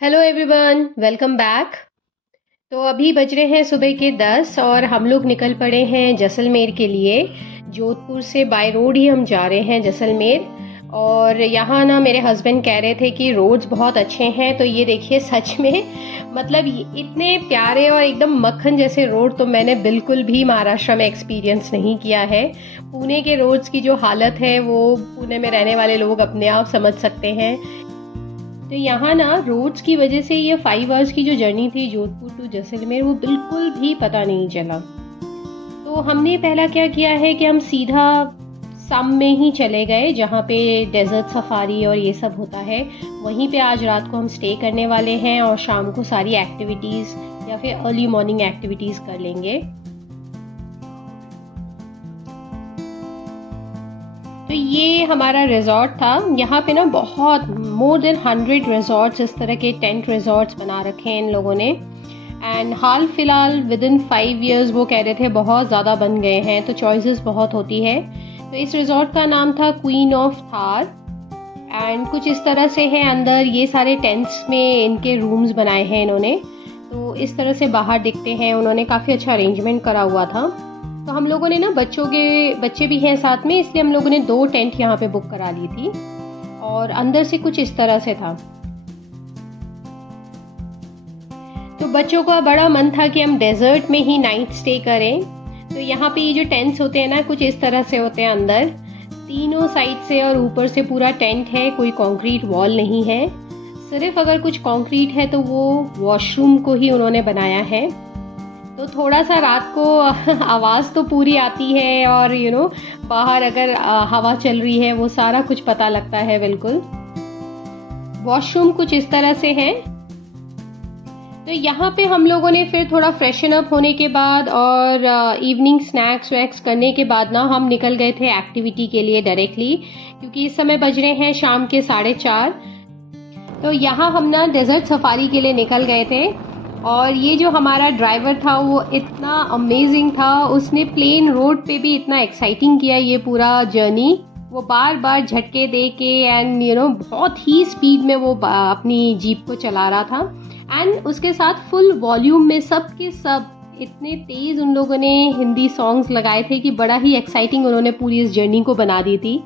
Hello everyone, welcome back. तो अभी बज रहे हैं सुबह के 10 और हम लोग निकल पड़े हैं जैसलमेर के लिए। जोधपुर से बाय रोड ही हम जा रहे हैं जैसलमेर। और यहाँ ना मेरे हस्बैंड कह रहे थे कि रोड्स बहुत अच्छे हैं, तो ये देखिए सच में मतलब इतने प्यारे और एकदम मक्खन जैसे रोड तो मैंने बिल्कुल भी महाराष्ट्र में एक्सपीरियंस नहीं किया है। पुणे के रोड्स की जो हालत है वो पुणे में रहने वाले लोग अपने आप समझ सकते हैं। तो यहाँ ना रोड्स की वजह से ये 5 आवर्स की जो जर्नी थी जोधपुर टू जैसलमेर वो बिल्कुल भी पता नहीं चला। तो हमने पहला क्या किया है कि हम सीधा सम में ही चले गए जहाँ पे डेजर्ट सफारी और ये सब होता है। वहीं पे आज रात को हम स्टे करने वाले हैं और शाम को सारी एक्टिविटीज़ या फिर अर्ली मॉर्निंग एक्टिविटीज़ कर लेंगे। तो ये हमारा रिजॉर्ट था। यहाँ पे ना बहुत मोर देन 100 रिजॉर्ट्स, इस तरह के टेंट रिजॉर्ट्स बना रखे हैं इन लोगों ने। एंड हाल फिलहाल विद इन 5 इयर्स वो कह रहे थे बहुत ज़्यादा बन गए हैं, तो चॉइसेस बहुत होती है। तो इस रिजॉर्ट का नाम था क्वीन ऑफ थार। एंड कुछ इस तरह से है, अंदर ये सारे टेंट्स में इनके रूम्स बनाए हैं इन्होंने। तो इस तरह से बाहर दिखते हैं, उन्होंने काफ़ी अच्छा अरेंजमेंट करा हुआ था। तो हम लोगों ने ना बच्चे भी हैं साथ में, इसलिए हम लोगों ने 2 टेंट यहाँ पे बुक करा ली थी। और अंदर से कुछ इस तरह से था। तो बच्चों का बड़ा मन था कि हम डेजर्ट में ही नाइट स्टे करें। तो यहाँ पे ये जो टेंट्स होते हैं ना कुछ इस तरह से होते हैं अंदर, तीनों साइड से और ऊपर से पूरा टेंट है, कोई कंक्रीट वॉल नहीं है। सिर्फ अगर कुछ कंक्रीट है तो वो वॉशरूम को ही उन्होंने बनाया है। तो थोड़ा सा रात को आवाज़ तो पूरी आती है और बाहर अगर हवा चल रही है वो सारा कुछ पता लगता है बिल्कुल। वॉशरूम कुछ इस तरह से है। तो यहाँ पे हम लोगों ने फिर थोड़ा फ्रेशन अप होने के बाद और इवनिंग स्नैक्स वैक्स करने के बाद ना हम निकल गए थे एक्टिविटी के लिए डायरेक्टली, क्योंकि इस समय बज रहे हैं शाम के 4:30। तो यहाँ हम ना डेजर्ट सफारी के लिए निकल गए थे। और ये जो हमारा ड्राइवर था वो इतना अमेजिंग था, उसने प्लेन रोड पे भी इतना एक्साइटिंग किया ये पूरा जर्नी। वो बार बार झटके दे के एंड बहुत ही स्पीड में वो अपनी जीप को चला रहा था। एंड उसके साथ फुल वॉल्यूम में सब के सब इतने तेज़ उन लोगों ने हिंदी सॉन्ग्स लगाए थे कि बड़ा ही एक्साइटिंग उन्होंने पूरी इस जर्नी को बना दी थी।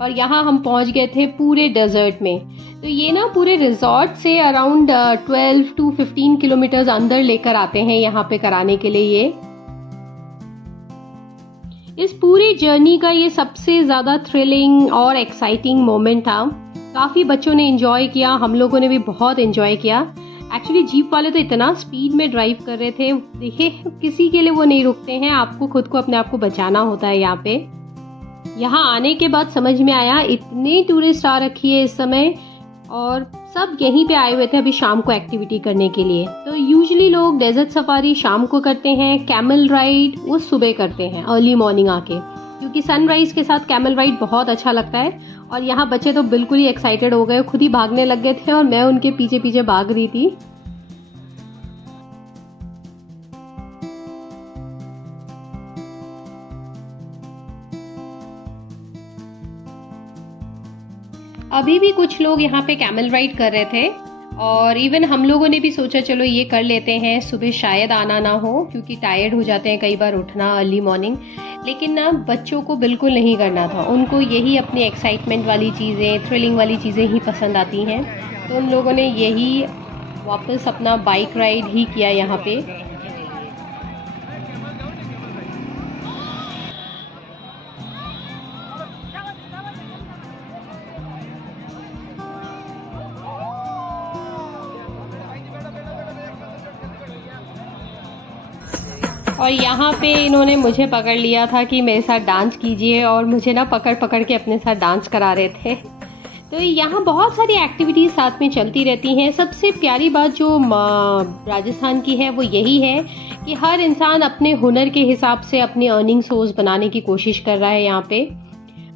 और यहाँ हम पहुँच गए थे पूरे डेजर्ट में। तो ये ना पूरे रिजॉर्ट से अराउंड 12 to 15 किलोमीटर्स अंदर लेकर आते हैं यहाँ पे कराने के लिए ये। इस पूरी जर्नी का ये सबसे ज़्यादा थ्रिलिंग और एक्साइटिंग मोमेंट था। काफ़ी बच्चों ने एंजॉय किया, हम लोगों ने भी बहुत एंजॉय किया। एक्चुअली जीप वाले तो इतना स्पीड में ड्राइव कर रहे थे, देखिए किसी के लिए वो नहीं रुकते हैं, आपको खुद को अपने आप को बचाना होता है यहाँ पे। यहाँ आने के बाद समझ में आया इतने टूरिस्ट आ रखी है इस समय और सब यहीं पे आए हुए थे अभी शाम को एक्टिविटी करने के लिए। तो यूजुअली लोग डेजर्ट सफारी शाम को करते हैं, कैमल राइड वो सुबह करते हैं अर्ली मॉर्निंग आके, क्योंकि सनराइज के साथ कैमल राइड बहुत अच्छा लगता है। और यहाँ बच्चे तो बिल्कुल ही एक्साइटेड हो गए, खुद ही भागने लग गए थे और मैं उनके पीछे पीछे भाग रही थी। अभी भी कुछ लोग यहाँ पे कैमल राइड कर रहे थे और इवन हम लोगों ने भी सोचा चलो ये कर लेते हैं, सुबह शायद आना ना हो क्योंकि टायर्ड हो जाते हैं कई बार उठना अर्ली मॉर्निंग। लेकिन ना बच्चों को बिल्कुल नहीं करना था, उनको यही अपनी एक्साइटमेंट वाली चीज़ें, थ्रिलिंग वाली चीज़ें ही पसंद आती हैं। तो उन लोगों ने यही वापस अपना बाइक राइड ही किया यहाँ पे। और यहाँ पे इन्होंने मुझे पकड़ लिया था कि मेरे साथ डांस कीजिए और मुझे ना पकड़ पकड़ के अपने साथ डांस करा रहे थे। तो यहाँ बहुत सारी एक्टिविटीज़ साथ में चलती रहती हैं। सबसे प्यारी बात जो राजस्थान की है वो यही है कि हर इंसान अपने हुनर के हिसाब से अपनी अर्निंग सोर्स बनाने की कोशिश कर रहा है यहाँ पे।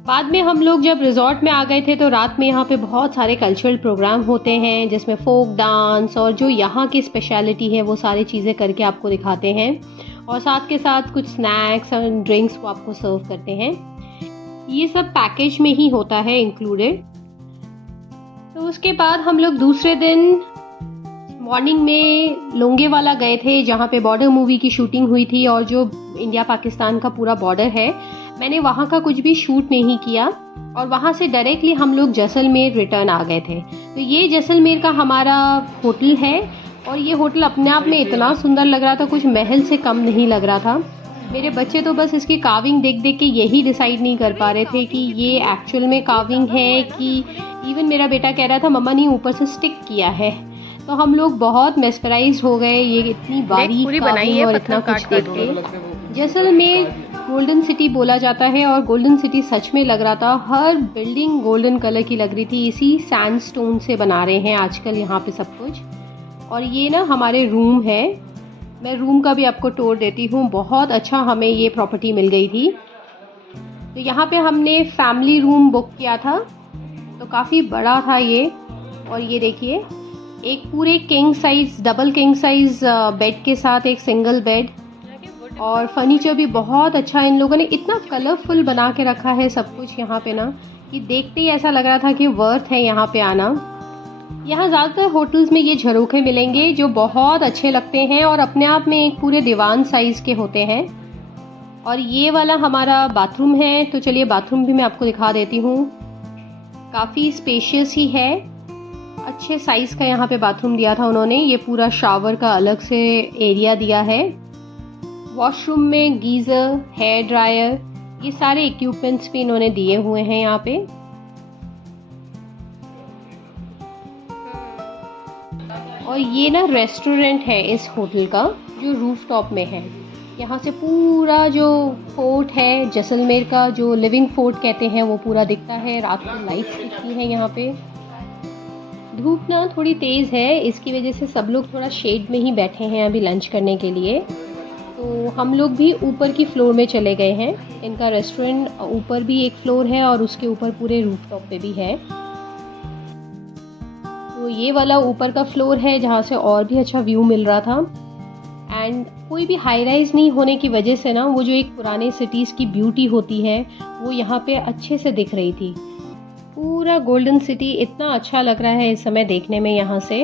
बाद में हम लोग जब रिजॉर्ट में आ गए थे तो रात में यहाँ पे बहुत सारे कल्चरल प्रोग्राम होते हैं जिसमें फोक डांस और जो यहाँ की स्पेशलिटी है वो सारी चीज़ें करके आपको दिखाते हैं। और साथ के साथ कुछ स्नैक्स और ड्रिंक्स वो आपको सर्व करते हैं। ये सब पैकेज में ही होता है इंक्लूडेड। तो उसके बाद हम लोग दूसरे दिन मॉर्निंग में लोंगेवाला गए थे जहाँ पे बॉर्डर मूवी की शूटिंग हुई थी और जो इंडिया पाकिस्तान का पूरा बॉर्डर है, मैंने वहाँ का कुछ भी शूट नहीं किया और वहाँ से डायरेक्टली हम लोग जैसलमेर रिटर्न आ गए थे। तो ये जैसलमेर का हमारा होटल है और ये होटल अपने आप में इतना सुंदर लग रहा था, कुछ महल से कम नहीं लग रहा था। मेरे बच्चे तो बस इसकी कार्विंग देख देख के यही डिसाइड नहीं कर पा रहे थे कि ये एक्चुअल में कार्विंग है कि इवन मेरा बेटा कह रहा था मम्मा नहीं ऊपर से स्टिक किया है। तो हम लोग बहुत मेस्पराइज्ड हो गए ये इतनी बारीक कार्विंग और इतना कुछ देख के। जैसलमेर गोल्डन सिटी बोला जाता है और गोल्डन सिटी सच में लग रहा था। हर बिल्डिंग गोल्डन कलर की लग रही थी। इसी सैंडस्टोन से बना रहे हैं आजकल यहाँ पे सब कुछ। और ये ना हमारे रूम है, मैं रूम का भी आपको टूर देती हूँ। बहुत अच्छा हमें ये प्रॉपर्टी मिल गई थी। तो यहाँ पे हमने फैमिली रूम बुक किया था, तो काफ़ी बड़ा था ये। और ये देखिए एक पूरे king size, double king size bed के साथ एक सिंगल बेड और फर्नीचर भी बहुत अच्छा। इन लोगों ने इतना कलरफुल बना के रखा है सब कुछ यहाँ पे ना कि देखते ही ऐसा लग रहा था कि वर्थ है यहाँ पे आना। यहाँ ज़्यादातर होटल्स में ये झरोखे मिलेंगे जो बहुत अच्छे लगते हैं और अपने आप में एक पूरे दीवान साइज़ के होते हैं। और ये वाला हमारा बाथरूम है, तो चलिए बाथरूम भी मैं आपको दिखा देती हूँ। काफ़ी स्पेशियस ही है, अच्छे साइज़ का यहाँ पे बाथरूम दिया था उन्होंने। ये पूरा शावर का अलग से एरिया दिया है। वॉशरूम में गीज़र, हेयर ड्रायर, ये सारे इक्विपमेंट्स भी इन्होंने दिए हुए हैं यहाँ पे। और ये ना रेस्टोरेंट है इस होटल का जो रूफ टॉप में है। यहाँ से पूरा जो फोर्ट है जैसलमेर का, जो लिविंग फोर्ट कहते हैं, वो पूरा दिखता है। रात को लाइट्स दिखती हैं यहाँ पे। धूप ना थोड़ी तेज़ है, इसकी वजह से सब लोग थोड़ा शेड में ही बैठे हैं अभी लंच करने के लिए। तो हम लोग भी ऊपर की फ्लोर में चले गए हैं। इनका रेस्टोरेंट ऊपर भी एक फ्लोर है और उसके ऊपर पूरे रूफ टॉप पे भी है। तो ये वाला ऊपर का फ्लोर है जहाँ से और भी अच्छा व्यू मिल रहा था। एंड कोई भी हाई राइज नहीं होने की वजह से ना वो जो एक पुराने सिटीज़ की ब्यूटी होती है वो यहाँ पे अच्छे से दिख रही थी। पूरा गोल्डन सिटी इतना अच्छा लग रहा है इस समय देखने में यहाँ से।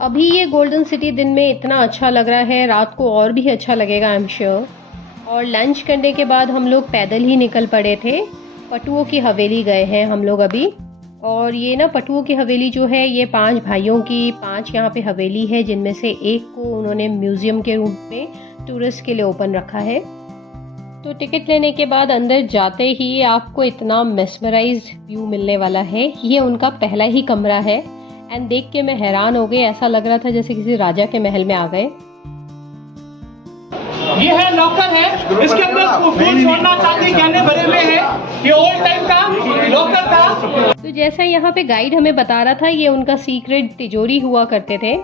अभी ये गोल्डन सिटी दिन में इतना अच्छा लग रहा है, रात को और भी अच्छा लगेगा आई एम श्योर। और लंच करने के बाद हम लोग पैदल ही निकल पड़े थे। पटुओं की हवेली गए हैं हम लोग अभी। और ये ना पटुओं की हवेली जो है ये 5 भाइयों की 5 यहाँ पे हवेली है, जिनमें से एक को उन्होंने म्यूज़ियम के रूप में टूरिस्ट के लिए ओपन रखा है। तो टिकट लेने के बाद अंदर जाते ही आपको इतना मेस्मराइज्ड व्यू मिलने वाला है। ये उनका पहला ही कमरा है एंड देख के मैं हैरान हो गई। ऐसा लग रहा था जैसे किसी राजा के महल में आ गए। ये है लॉकर है, इसके अंदर फूल सोना चांदी गहने भरे हुए हैं। ये ओल्ड टाइम का लॉकर था। तो जैसा यहाँ पे गाइड हमें बता रहा था, ये उनका सीक्रेट तिजोरी हुआ करते थे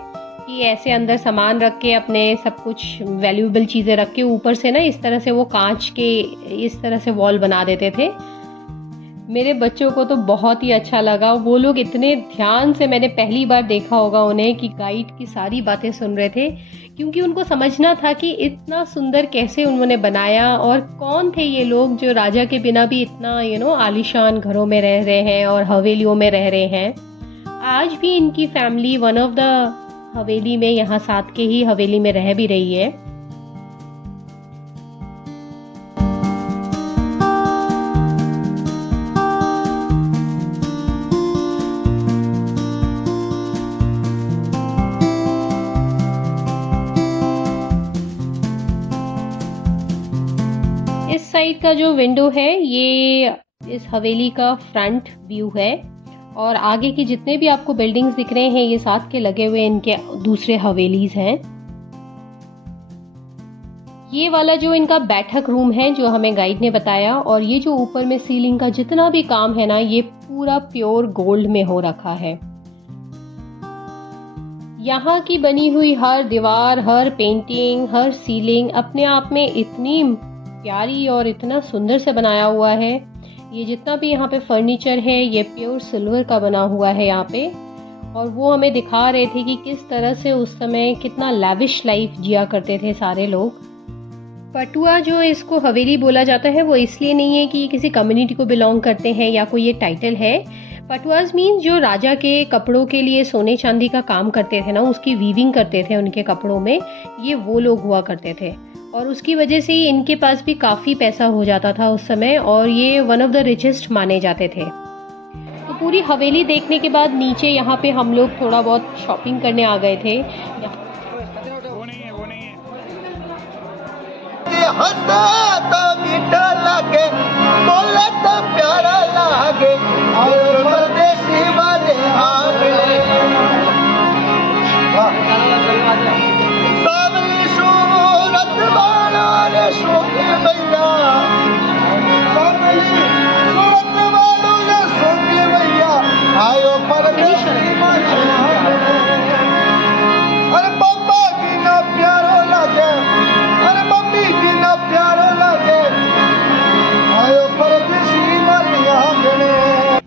कि ऐसे अंदर सामान रख के अपने सब कुछ वैल्यूएबल चीज़ें रख के ऊपर से ना इस तरह से वो कांच के इस तरह से वॉल बना देते थे। मेरे बच्चों को तो बहुत ही अच्छा लगा। वो लोग इतने ध्यान से, मैंने पहली बार देखा होगा उन्हें कि गाइड की सारी बातें सुन रहे थे, क्योंकि उनको समझना था कि इतना सुंदर कैसे उन्होंने बनाया और कौन थे ये लोग जो राजा के बिना भी इतना आलीशान घरों में रह रहे हैं और हवेलियों में रह रहे हैं। आज भी इनकी फैमिली वन ऑफ द हवेली में, यहाँ साथ के ही हवेली में रह भी रही है। इस साइड का जो विंडो है ये इस हवेली का फ्रंट व्यू है और आगे की जितने भी आपको बिल्डिंग्स दिख रहे हैं ये साथ के लगे हुए इनके दूसरे हवेलीज हैं। ये वाला जो इनका बैठक रूम है जो हमें गाइड ने बताया, और ये जो ऊपर में सीलिंग का जितना भी काम है ना ये पूरा प्योर गोल्ड में हो रखा है। यहाँ की बनी हुई हर दीवार, हर पेंटिंग, हर सीलिंग अपने आप में इतनी प्यारी और इतना सुंदर से बनाया हुआ है। ये जितना भी यहाँ पे फर्नीचर है ये प्योर सिल्वर का बना हुआ है यहाँ पे। और वो हमें दिखा रहे थे कि किस तरह से उस समय कितना लैविश लाइफ जिया करते थे सारे लोग। पटुआ जो इसको हवेली बोला जाता है वो इसलिए नहीं है कि किसी कम्युनिटी को बिलोंग करते हैं या कोई ये टाइटल है, पटवाज मीन्स जो राजा के कपड़ों के लिए सोने चांदी का काम करते थे ना, उसकी वीविंग करते थे उनके कपड़ों में, ये वो लोग हुआ करते थे। और उसकी वजह से ही इनके पास भी काफ़ी पैसा हो जाता था उस समय, और ये वन ऑफ द रिचेस्ट माने जाते थे। तो पूरी हवेली देखने के बाद नीचे यहाँ पे हम लोग थोड़ा बहुत शॉपिंग करने आ गए थे।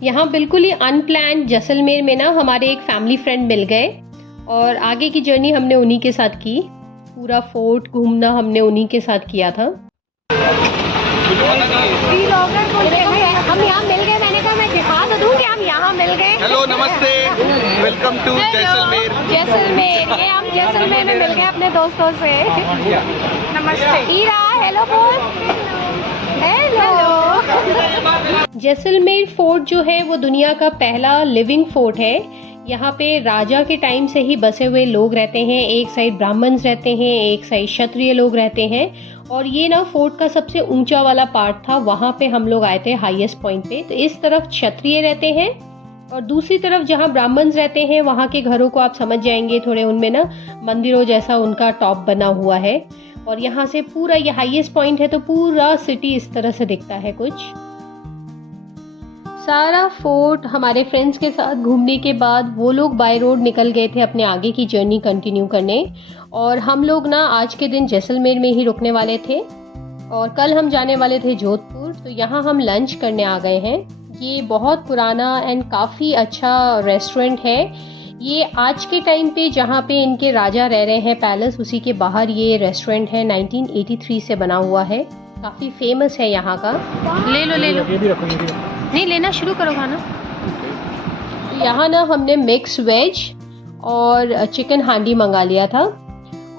यहाँ बिल्कुल ही अनप्लान्ड जैसलमेर में ना हमारे एक फैमिली फ्रेंड मिल गए, और आगे की जर्नी हमने उन्हीं के साथ की। पूरा फोर्ट घूमना हमने उन्हीं के साथ किया था। हम यहाँ मिल गए, मैंने कहा मैं दिखा तो दूँ कि हम यहाँ मिल गए। हेलो नमस्ते, वेलकम टू जैसलमेर। जैसलमेर, ये हम जैसलमेर में मिल गए अपने दोस्तों से। नमस्ते ईरा, हेलो बोल। हेलो। जैसलमेर फोर्ट जो है वो दुनिया का पहला लिविंग फोर्ट है। यहाँ पे राजा के टाइम से ही बसे हुए लोग रहते हैं। एक साइड ब्राह्मण्स रहते हैं, एक साइड क्षत्रिय लोग रहते हैं, और ये ना फोर्ट का सबसे ऊंचा वाला पार्ट था, वहाँ पे हम लोग आए थे हाईएस्ट पॉइंट पे। तो इस तरफ क्षत्रिय रहते हैं, और दूसरी तरफ जहाँ ब्राह्मण्स रहते हैं वहाँ के घरों को आप समझ जाएंगे, थोड़े उनमें ना मंदिरों जैसा उनका टॉप बना हुआ है। और यहाँ से पूरा ये हाईएस्ट पॉइंट है, तो पूरा सिटी इस तरह से दिखता है कुछ। सारा फोर्ट हमारे फ्रेंड्स के साथ घूमने के बाद वो लोग बाय रोड निकल गए थे अपने आगे की जर्नी कंटिन्यू करने, और हम लोग ना आज के दिन जैसलमेर में ही रुकने वाले थे, और कल हम जाने वाले थे जोधपुर। तो यहाँ हम लंच करने आ गए हैं। ये बहुत पुराना एंड काफ़ी अच्छा रेस्टोरेंट है। ये आज के टाइम पे जहाँ पे इनके राजा रह रहे हैं पैलेस, उसी के बाहर ये रेस्टोरेंट है। 1983 से बना हुआ है, काफ़ी फेमस है यहाँ का। ले लो ले लो, ये भी रखो, ये भी रखो। नहीं लेना शुरू करो खाना। यहाँ ना हमने मिक्स वेज और चिकन हांडी मंगा लिया था,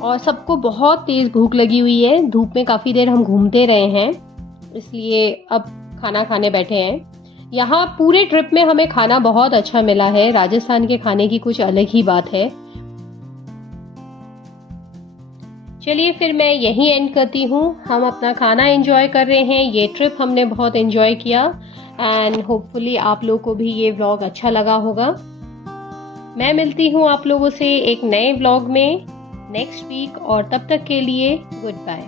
और सबको बहुत तेज़ भूख लगी हुई है। धूप में काफ़ी देर हम घूमते रहे हैं, इसलिए अब खाना खाने बैठे हैं। यहाँ पूरे ट्रिप में हमें खाना बहुत अच्छा मिला है। राजस्थान के खाने की कुछ अलग ही बात है। चलिए फिर मैं यहीं एंड करती हूँ। हम अपना खाना एंजॉय कर रहे हैं। ये ट्रिप हमने बहुत एंजॉय किया, एंड होपफुली आप लोगों को भी ये व्लॉग अच्छा लगा होगा। मैं मिलती हूँ आप लोगों से एक नए व्लॉग में नेक्स्ट वीक, और तब तक के लिए गुड बाय।